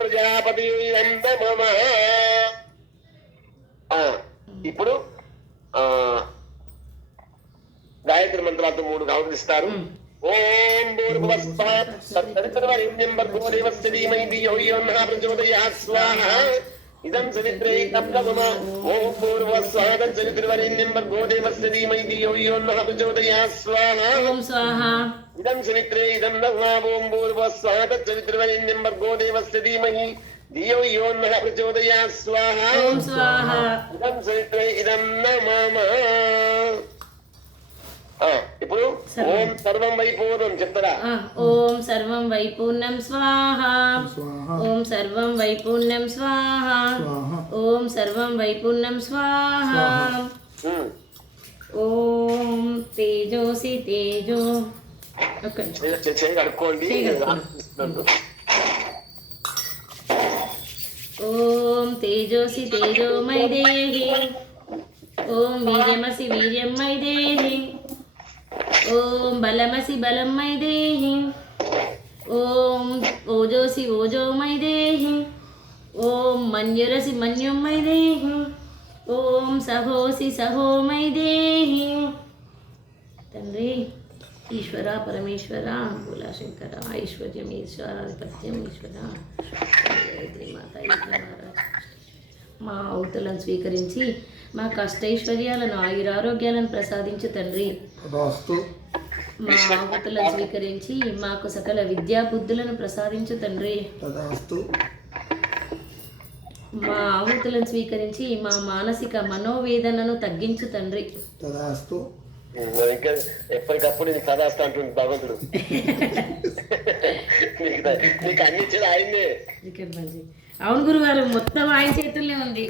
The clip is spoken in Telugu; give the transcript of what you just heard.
ప్రజాపతి ఇప్పుడు గాయత్రి మంత్రాలతో 3 అవతరిస్తారు. ఓం భూర్భువస్సవితుర్వరేణ్యం భర్గో దేవస్య ధీమహి ధియో యో నః ప్రచోదయాత్ స్వాహా ఇదం సవిత్రే తప్తమమ. ఓం భూర్భువస్సవితుర్వరేణ్యం సవితుర్వరేణ్యం భర్గో దేవస్య ధీమహి ధియో యో నః ప్రచోదయాత్ స్వాహా ఓం స్వాహా ఇదం సవిత్రే ఇదం నః. ఓం భూర్భువస్సవితుర్వరేణ్యం భర్గో దేవస్య ధీమహి ధియో యో నః ప్రచోదయాత్ స్వాహా ఓం స్వాహా ఇదం సవిత్రే ఇదం నమః. ఇప్పుడు ఓం సర్వం వైపూర్ణం చెప్తారా? ఓం సర్వం వైపూర్ణం స్వాహ. ఓం సర్వం వైపూర్ణం స్వాహ. ఓం సర్వం వైపూర్ణం స్వాహ. ఓం తేజోసి తేజో కడుక్కోండి. ఓం తేజోసి తేజోమై దేహి. ఓం వీర్యమసి వీర్యమై దేహి. ఓం బలమసి బలమై దేహి. ఓం ఓజోసి ఓజోమై దేహి. ఓం మన్యురసి మన్యుమై దేహి. ఓం సహోసి సహోమై దేహి. తండ్రి ఈశ్వర పరమేశ్వర భోలాశంకర ఐశ్వర్యం ఈశ్వరాధిపత్యం ఈశ్వర మా అవతలను స్వీకరించి మా కష్టైశ్వర్యాలను ఆయురారోగ్యాలను ప్రసాదించు తండ్రి. మా ఆహుతులను స్వీకరించి మాకు సకల విద్యా బుద్ధులను ప్రసాదించు తండ్రి. మా ఆహుతులను స్వీకరించి మా మానసిక మనోవేదనను తగ్గించు తండ్రి. ఎప్పటికప్పుడు నేను తదాస్తా అంటుంది భగవంతుడు. నీకు అన్ని ఇచ్చేది ఆయన్నే. అవును గురుగారు, మొత్తం ఆయన చేతుల్లోనే ఉంది.